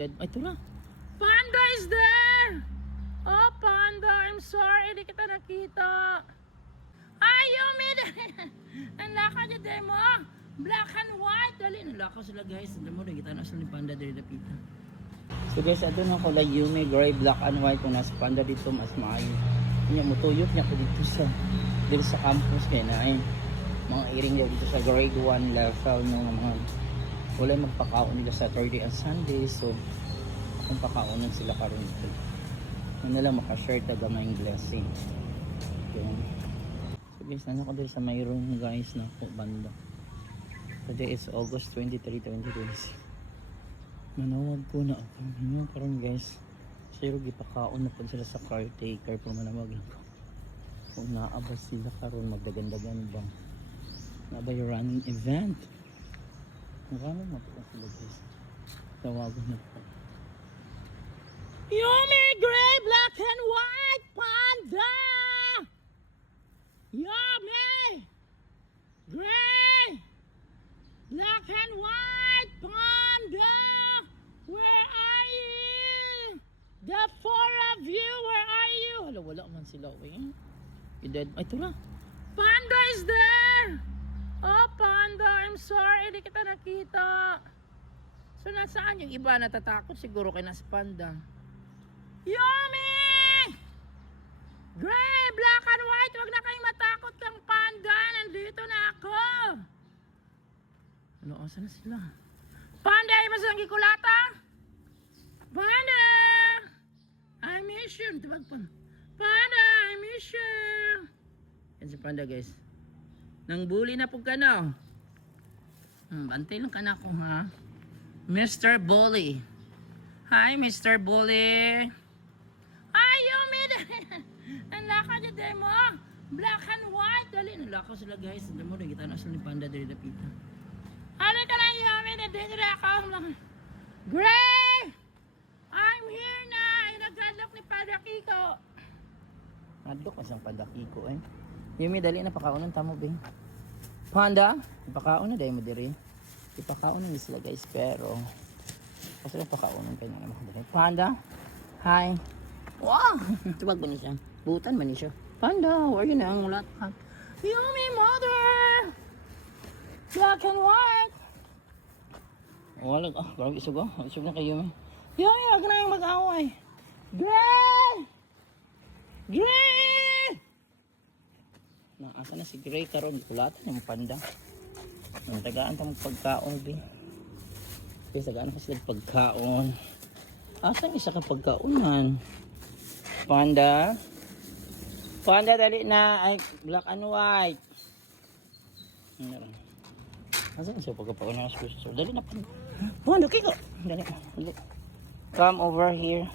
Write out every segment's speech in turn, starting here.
Ay, ito na. Panda is there! Oh, Panda, I'm sorry. Hindi kita nakita. Ay, Yumi! Ang laka niya, demo. Black and white. Dali, nalakaw sila, guys. Alam mo, nakita na sila ni Panda dali napita. So, guys, ito na kulay Yumi, gray, black and white. Kung nasa Panda dito, mas maayo. Kanya, mutuyot niya ko dito sa campus. Kaya na, ay, mga earring niya dito sa grade 1 level. Mga wala magpakaon nila Saturday and Sunday. So, kung pakaunan sila karon dito. Ano lang makashare taga may blessing. Yun. So guys, nandun ko dito sa may room guys na banda. Today is August 23, 2026. Manawag ko na ako. Yun karon guys. Siro gipakaon na po sila sa caretaker pero manawagin ko. Kung naabas sila karon magdagandagan bang. Naabay running event. Marami na po sila guys. Tawagan na po. Yumi, gray, black and white, Panda! Yumi! Gray! Black and white, Panda! Where are you? The four of you, where are you? Hala, wala man sila, eh. You dead? Ay, ito na. Panda is there! Oh, Panda, I'm sorry, hindi kita nakita. So, nasaan yung iba? Natatakot siguro kay nas Panda. Yumi! Gray, black and white, wag na kayong matakot kang Panda. Nandito na ako. Ano, asan na sila? Panda, ay masang gikulata? Panda! I miss you. Tibag pa. Panda, I miss you. Yan si Panda, guys. Nang bully na po ka na. Bantay lang ka na ako, ha? Mr. Bully. Hi, Mr. Bully. Ay, Yumi! Ang laka niya, demo. Black and white. Dali, nalakaw sila, guys. Alam mo, nakita na sila ni Panda dali napita. Ano ka lang, Yumi? Nandito na ako. Gray! I'm here na. Ay, nag-adlock ni Panda Kiko. Adlock ka siyang Panda Kiko, eh. Yumi, dali na pakaunan tamo, bing. Panda, ipakaon na dahil mo diri. Ipakaon na sila, guys, pero kasi napakaunan kayo na naman. Panda, hi. Wow! Tubag ba niya siya? Butan ba niya siya? Panda, where you na ang ulat? Yumi, mother! Black and white! Walag, grabe isog oh. Isog na kayo, Yumi. Yumi, wag na yung mag-away. Gray! Gray! Asa na si Gray karon? Kulatan yung Panda. Ang tagaan ta magpagkaon, be. Kasi tagaan kasi pagkaon. Asan isa ka pagkaunan? Panda? Panda, dali na. Ay, black and white. Asan isa pagkaunan? Dali na, Panda. Panda, kiko. Dali. Come over here.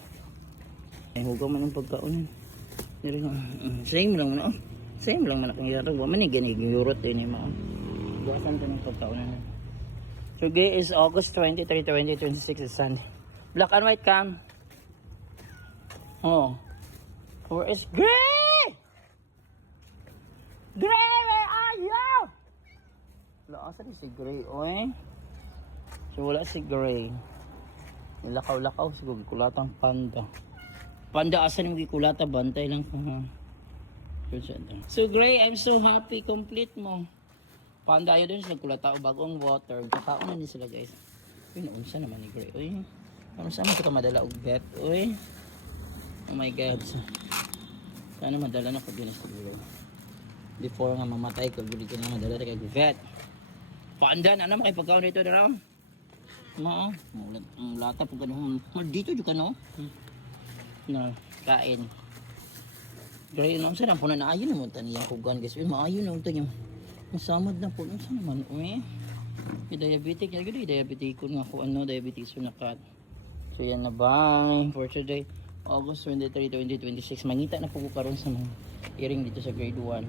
Ay, hugaw man ang pagkaunan. Same lang man, oh. Same lang man akong yarag. Waman eh, ganigurot din yung mga. Buwasan ka ng pagkaunan. Today is August 23, 2026 is Sunday. Black and white cam. Oh. Where is Gray? Gray, where are you? Wala, asan si Gray, oy? So wala si Gray. Lakaw-lakaw, siguro kulatang Panda. Panda, asan yung gikulata? Bantay lang ko, ha? So Gray, I'm so happy. Complete mo. Panda, ayaw din sila kulatao bagong water. Kakaon na din sila, guys. Uy, naunsa naman ni Gray, oy. Ano saan mo kita madala og vet, oy? Oh my God. Sana madala na ko din siguro. Before nga mamatay ko, guli ko na madala kay vet. Panda, ano makay pagkaon dito na raw? Ma, ang lata po ganun. Dito juga no? Na, kain. Gray, ano saan po na naayon naman taniyang kugan, guys. Maayon naman taniyang. Masamad na po. Ano saan naman, oy? Diabetic. Diabetic ko nga ako, diabetes ko na kat. So yan na, bye for today. August 23, 2026. Mangita na po ko karon sa mga earring dito sa grade 1.